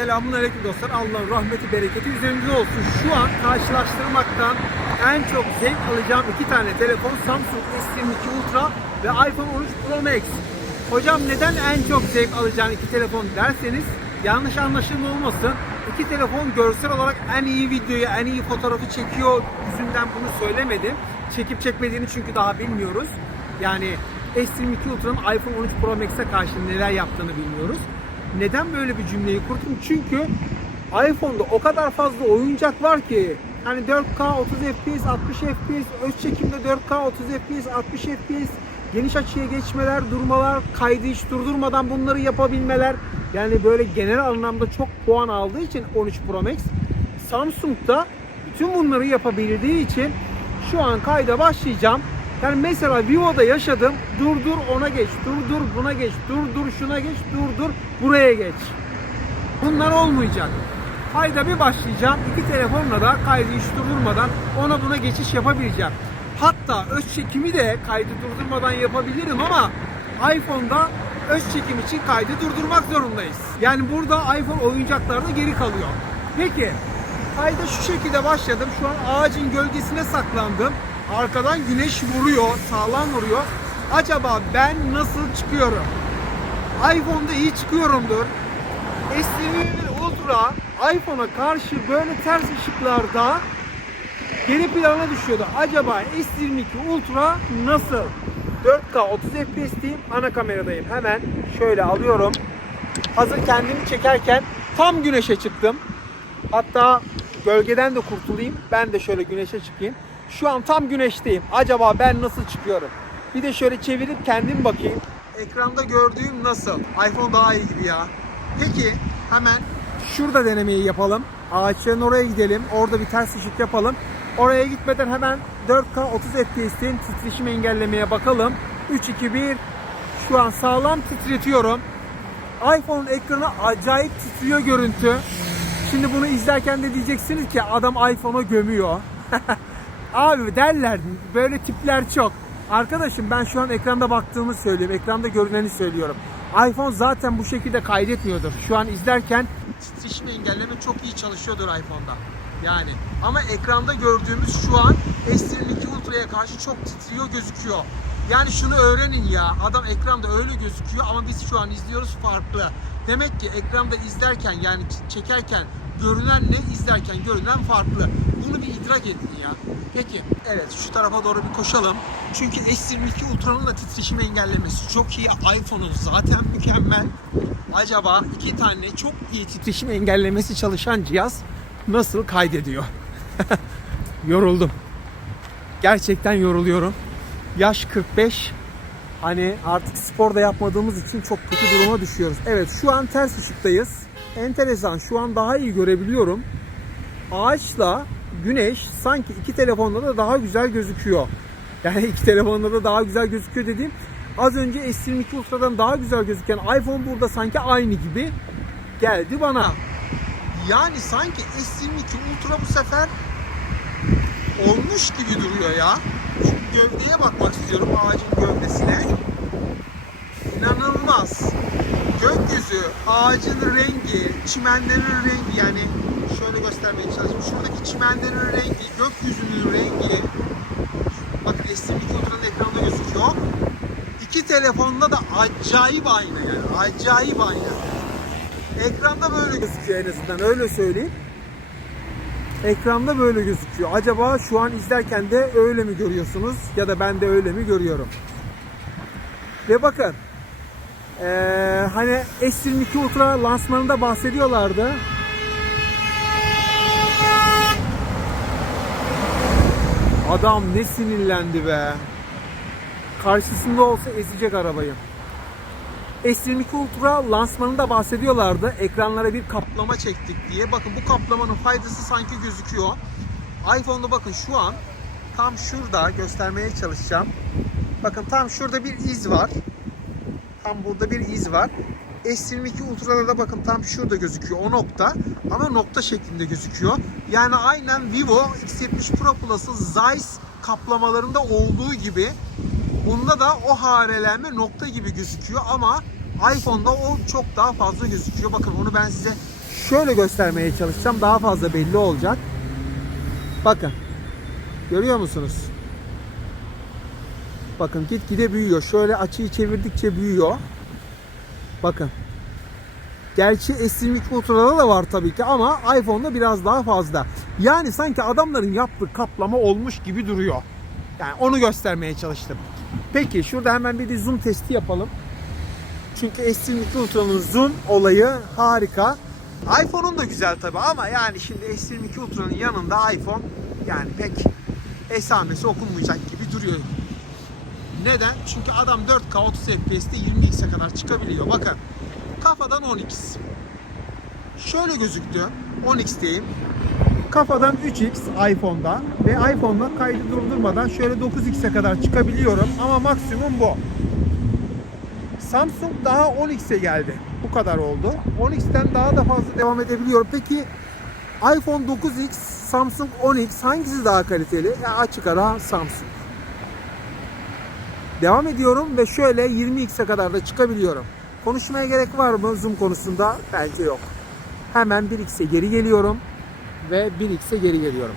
Selamun Aleyküm dostlar. Allah'ın rahmeti, bereketi üzerinize olsun. Şu an karşılaştırmaktan en çok zevk alacağım iki tane telefon Samsung S22 Ultra ve iPhone 13 Pro Max. Hocam neden en çok zevk alacağın iki telefon derseniz yanlış anlaşılma olmasın. İki telefon görsel olarak en iyi videoyu, en iyi fotoğrafı çekiyor yüzünden bunu söylemedim. Çekip çekmediğini çünkü daha bilmiyoruz. Yani S22 Ultra'nın iPhone 13 Pro Max'e karşı neler yaptığını bilmiyoruz. Neden böyle bir cümleyi kurdum? Çünkü iPhone'da o kadar fazla oyuncak var ki hani 4K 30 FPS, 60 FPS, öz çekimde 4K 30 FPS, 60 FPS, geniş açıya geçmeler, durmalar, kaydı hiç durdurmadan bunları yapabilmeler. Yani böyle genel anlamda çok puan aldığı için 13 Pro Max Samsung'da bütün bunları yapabildiği için şu an kayda başlayacağım. Yani mesela Vivo'da yaşadım. Durdur ona geç, durdur buna geç, durdur şuna geç, durdur buraya geç. Bunlar olmayacak. Kayda bir başlayacağım. İki telefonla da kaydı hiç durdurmadan ona buna geçiş yapabileceğim. Hatta öz çekimi de kaydı durdurmadan yapabilirim ama iPhone'da öz çekim için kaydı durdurmak zorundayız. Yani burada iPhone oyuncaklarda geri kalıyor. Peki kayda şu şekilde başladım. Şu an ağacın gölgesine saklandım. Arkadan güneş vuruyor, sağlam vuruyor. Acaba ben nasıl çıkıyorum? iPhone'da iyi çıkıyorumdur. S21 Ultra iPhone'a karşı böyle ters ışıklarda geri plana düşüyordu. Acaba S22 Ultra nasıl? 4K 30 FPS'teyim. Ana kameradayım. Hemen şöyle alıyorum. Hazır kendimi çekerken tam güneşe çıktım. Hatta gölgeden de kurtulayım. Ben de şöyle güneşe çıkayım. Şu an tam güneşteyim. Acaba ben nasıl çıkıyorum? Bir de şöyle çevirip kendim bakayım. Ekranda gördüğüm nasıl? iPhone daha iyi gibi ya. Peki hemen şurada denemeyi yapalım. Ağaçların oraya gidelim. Orada bir ters ışık yapalım. Oraya gitmeden hemen 4K 30 FPS'in titreşim engellemeye bakalım. 3 2 1 şu an sağlam titretiyorum. iPhone'un ekranı acayip titriyor görüntü. Şimdi bunu izlerken de diyeceksiniz ki adam iPhone'a gömüyor. Abi derler böyle tipler çok. Arkadaşım ben şu an ekranda baktığımı söylüyorum. Ekranda görüneni söylüyorum. iPhone zaten bu şekilde kaydetmiyordur. Şu an izlerken titreşim engelleme çok iyi çalışıyordur iPhone'da. Yani ama ekranda gördüğümüz şu an S22 Ultra'ya karşı çok titriyor gözüküyor. Yani şunu öğrenin ya. Adam ekranda öyle gözüküyor ama biz şu an izliyoruz farklı. Demek ki ekranda izlerken yani çekerken görünen ne izlerken görünen farklı. Bunu bir idrak edin ya. Peki evet şu tarafa doğru bir koşalım. Çünkü S22 Ultra'nın da titreşim engellemesi çok iyi. iPhone'un zaten mükemmel. Acaba iki tane çok iyi titreşim engellemesi çalışan cihaz nasıl kaydediyor? Yoruldum. Gerçekten yoruluyorum. Yaş 45. Hani artık spor da yapmadığımız için çok kötü duruma düşüyoruz. Evet şu an ters ışıktayız. Enteresan şu an daha iyi görebiliyorum. Ağaçla güneş sanki iki telefonda da daha güzel gözüküyor. Yani iki telefonda da daha güzel gözüküyor dediğim az önce S22 Ultra'dan daha güzel gözüken iPhone burada sanki aynı gibi geldi bana. Yani sanki S22 Ultra bu sefer olmuş gibi duruyor ya. Şu gövdeye bakmak istiyorum ağacın gövdesine. İnanılmaz. Gökyüzü, ağacın rengi, çimenlerin rengi yani şöyle göstermeye çalışayım. Şuradaki çimenlerin rengi, gökyüzünün rengi. Bakın S22 Ultra'nın ekranda gözüküyor. İki telefonda da acayip aynı yani. Acayip aynı. Ekranda böyle gözüküyor en azından öyle söyleyeyim. Ekranda böyle gözüküyor. Acaba şu an izlerken de öyle mi görüyorsunuz ya da ben de öyle mi görüyorum? Ve bakın ee, hani S22 Ultra lansmanında bahsediyorlardı. Adam ne sinirlendi be. Karşısında olsa ezecek arabayı. S22 Ultra lansmanında bahsediyorlardı. Ekranlara bir kaplama çektik diye. Bakın bu kaplamanın faydası sanki gözüküyor. iPhone'da bakın şu an tam şurada göstermeye çalışacağım. Bakın tam şurada bir iz var. Tam burada bir iz var. S22 Ultra'da da bakın tam şurada gözüküyor o nokta ama nokta şeklinde gözüküyor. Yani aynen Vivo X70 Pro Plus'ın Zeiss kaplamalarında olduğu gibi bunda da o harelenme nokta gibi gözüküyor ama iPhone'da o çok daha fazla gözüküyor. Bakın onu ben size şöyle göstermeye çalışacağım. Daha fazla belli olacak. Bakın. Görüyor musunuz? Bakın gitgide büyüyor. Şöyle açıyı çevirdikçe büyüyor. Bakın. Gerçi S22 Ultra'da da var tabii ki ama iPhone'da biraz daha fazla. Yani sanki adamların yaptığı kaplama olmuş gibi duruyor. Yani onu göstermeye çalıştım. Peki şurada hemen bir de zoom testi yapalım. Çünkü S22 Ultra'nın zoom olayı harika. iPhone'un da güzel tabii ama yani şimdi S22 Ultra'nın yanında iPhone yani pek esamesi okunmayacak gibi duruyor. Neden? Çünkü adam 4K 30 FPS'te 20x'e kadar çıkabiliyor. Bakın kafadan 10x. Şöyle gözüktü. 10x'teyim. Kafadan 3x iPhone'da ve iPhone'da kaydı durdurmadan şöyle 9x'e kadar çıkabiliyorum ama maksimum bu. Samsung daha 10x'e geldi. Bu kadar oldu. 10x'ten daha da fazla devam edebiliyorum. Peki iPhone 9x, Samsung 10x hangisi daha kaliteli? Ya açık ara Samsung. Devam ediyorum ve şöyle 20x'e kadar da çıkabiliyorum. Konuşmaya gerek var mı zoom konusunda? Bence yok. Hemen 1x'e geri geliyorum ve 1x'e geri geliyorum.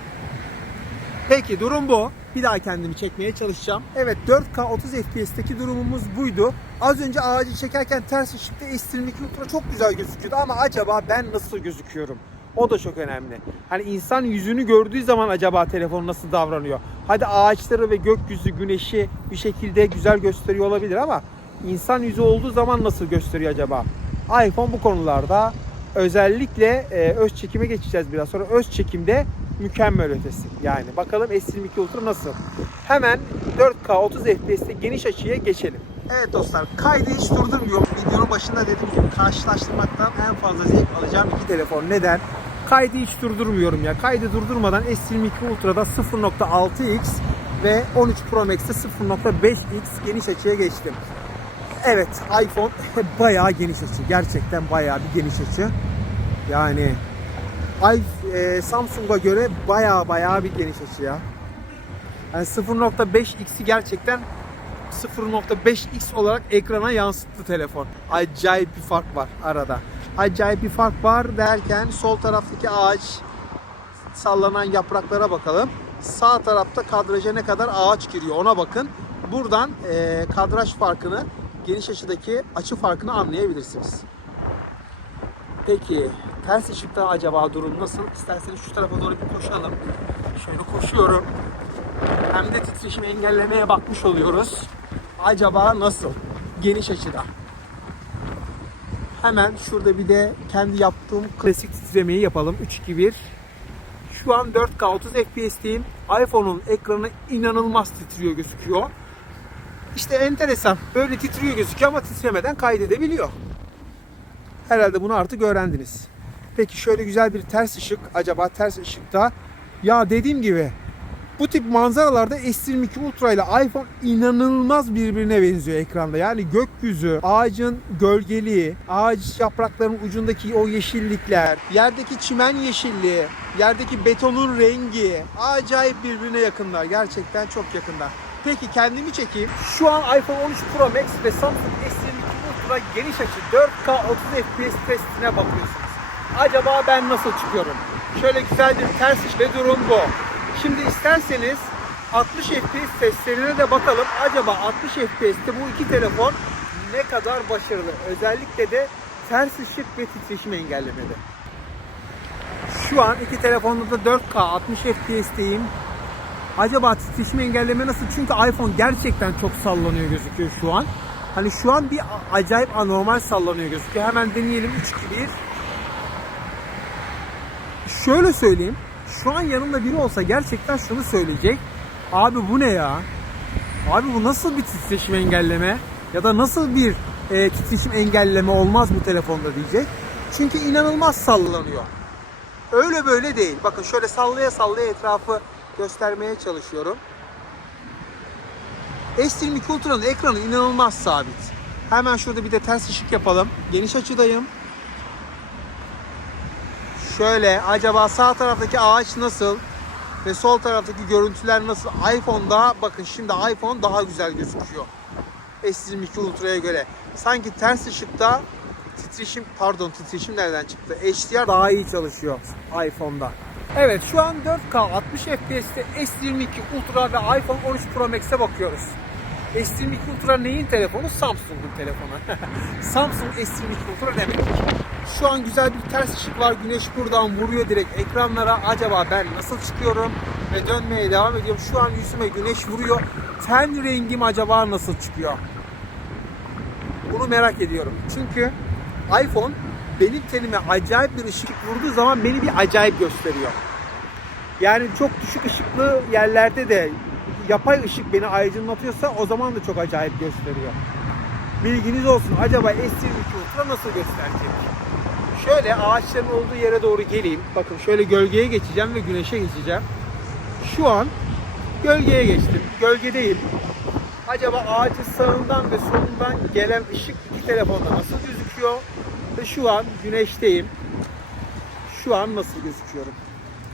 Peki durum bu. Bir daha kendimi çekmeye çalışacağım. Evet 4K 30 FPS'teki durumumuz buydu. Az önce ağacı çekerken ters ışıkta S22 Ultra çok güzel gözüküyordu ama acaba ben nasıl gözüküyorum? O da çok önemli. Hani insan yüzünü gördüğü zaman acaba telefon nasıl davranıyor? Hadi ağaçları ve gökyüzü, güneşi bir şekilde güzel gösteriyor olabilir ama insan yüzü olduğu zaman nasıl gösteriyor acaba? iPhone bu konularda özellikle e, öz çekime geçeceğiz biraz sonra. Öz çekimde mükemmel ötesi. Yani bakalım S22 Ultra nasıl? Hemen 4K 30 FPS'te geniş açıya geçelim. Evet dostlar kaydı hiç durdurmuyorum. Videonun başında dediğim gibi karşılaştırmaktan en fazla zevk alacağım iki telefon. Neden? Kaydı hiç durdurmuyorum ya. Kaydı durdurmadan S22 Ultra'da 0.6x ve 13 Pro Max'te 0.5x geniş açıya geçtim. Evet iPhone bayağı geniş açı. Gerçekten bayağı bir geniş açı. Yani e, Samsung'a göre bayağı bayağı bir geniş açı ya. Yani 0.5x'i gerçekten 0.5x olarak ekrana yansıttı telefon. Acayip bir fark var arada. Acayip bir fark var derken sol taraftaki ağaç sallanan yapraklara bakalım. Sağ tarafta kadraja ne kadar ağaç giriyor ona bakın. Buradan e, kadraj farkını, geniş açıdaki açı farkını anlayabilirsiniz. Peki ters ışıkta acaba durum nasıl? İsterseniz şu tarafa doğru bir koşalım. Şöyle koşuyorum. Hem de titreşimi engellemeye bakmış oluyoruz. Acaba nasıl? Geniş açıda. Hemen şurada bir de kendi yaptığım klasik titremeyi yapalım. 3 2 1. Şu an 4K 30 FPS'teyim. iPhone'un ekranı inanılmaz titriyor gözüküyor. İşte enteresan. Böyle titriyor gözüküyor ama titremeden kaydedebiliyor. Herhalde bunu artık öğrendiniz. Peki şöyle güzel bir ters ışık. Acaba ters ışıkta ya dediğim gibi bu tip manzaralarda S22 Ultra ile iPhone inanılmaz birbirine benziyor ekranda. Yani gökyüzü, ağacın gölgeliği, ağaç yapraklarının ucundaki o yeşillikler, yerdeki çimen yeşilliği, yerdeki betonun rengi acayip birbirine yakınlar. Gerçekten çok yakınlar. Peki kendimi çekeyim. Şu an iPhone 13 Pro Max ve Samsung S22 Ultra geniş açı 4K 30 FPS testine bakıyorsunuz. Acaba ben nasıl çıkıyorum? Şöyle güzel bir ters iş ve durum bu. Şimdi isterseniz 60 FPS testlerine de bakalım. Acaba 60 FPS'te bu iki telefon ne kadar başarılı? Özellikle de ters ışık ve titreşim engellemede. Şu an iki telefonda da 4K 60 FPS'teyim. Acaba titreşim engelleme nasıl? Çünkü iPhone gerçekten çok sallanıyor gözüküyor şu an. Hani şu an bir acayip anormal sallanıyor gözüküyor. Hemen deneyelim 3 2 1. Şöyle söyleyeyim. Şu an yanımda biri olsa gerçekten şunu söyleyecek. Abi bu ne ya? Abi bu nasıl bir titreşim engelleme? Ya da nasıl bir e, titreşim engelleme olmaz bu telefonda diyecek. Çünkü inanılmaz sallanıyor. Öyle böyle değil. Bakın şöyle sallaya sallaya etrafı göstermeye çalışıyorum. S22 Ultra'nın ekranı inanılmaz sabit. Hemen şurada bir de ters ışık yapalım. Geniş açıdayım. Şöyle acaba sağ taraftaki ağaç nasıl ve sol taraftaki görüntüler nasıl? iPhone'da bakın şimdi iPhone daha güzel gözüküyor. S22 Ultra'ya göre. sanki ters ışıkta titreşim pardon titreşim nereden çıktı? HDR daha iyi çalışıyor iPhone'da. Evet şu an 4K 60 FPS'te S22 Ultra ve iPhone 13 Pro Max'e bakıyoruz. S22 Ultra neyin telefonu? Samsung'un telefonu. Samsung S22 Ultra demek. Şu an güzel bir ters ışık var. Güneş buradan vuruyor direkt ekranlara. Acaba ben nasıl çıkıyorum? Ve dönmeye devam ediyorum. Şu an yüzüme güneş vuruyor. Ten rengim acaba nasıl çıkıyor? Bunu merak ediyorum. Çünkü iPhone benim tenime acayip bir ışık vurduğu zaman beni bir acayip gösteriyor. Yani çok düşük ışıklı yerlerde de yapay ışık beni aydınlatıyorsa o zaman da çok acayip gösteriyor. Bilginiz olsun. Acaba S22 Ultra nasıl gösterecek? Şöyle ağaçların olduğu yere doğru geleyim. Bakın şöyle gölgeye geçeceğim ve güneşe geçeceğim. Şu an gölgeye geçtim. Gölgedeyim. Acaba ağacın sağından ve solundan gelen ışık iki telefonda nasıl gözüküyor? Ve şu an güneşteyim. Şu an nasıl gözüküyorum?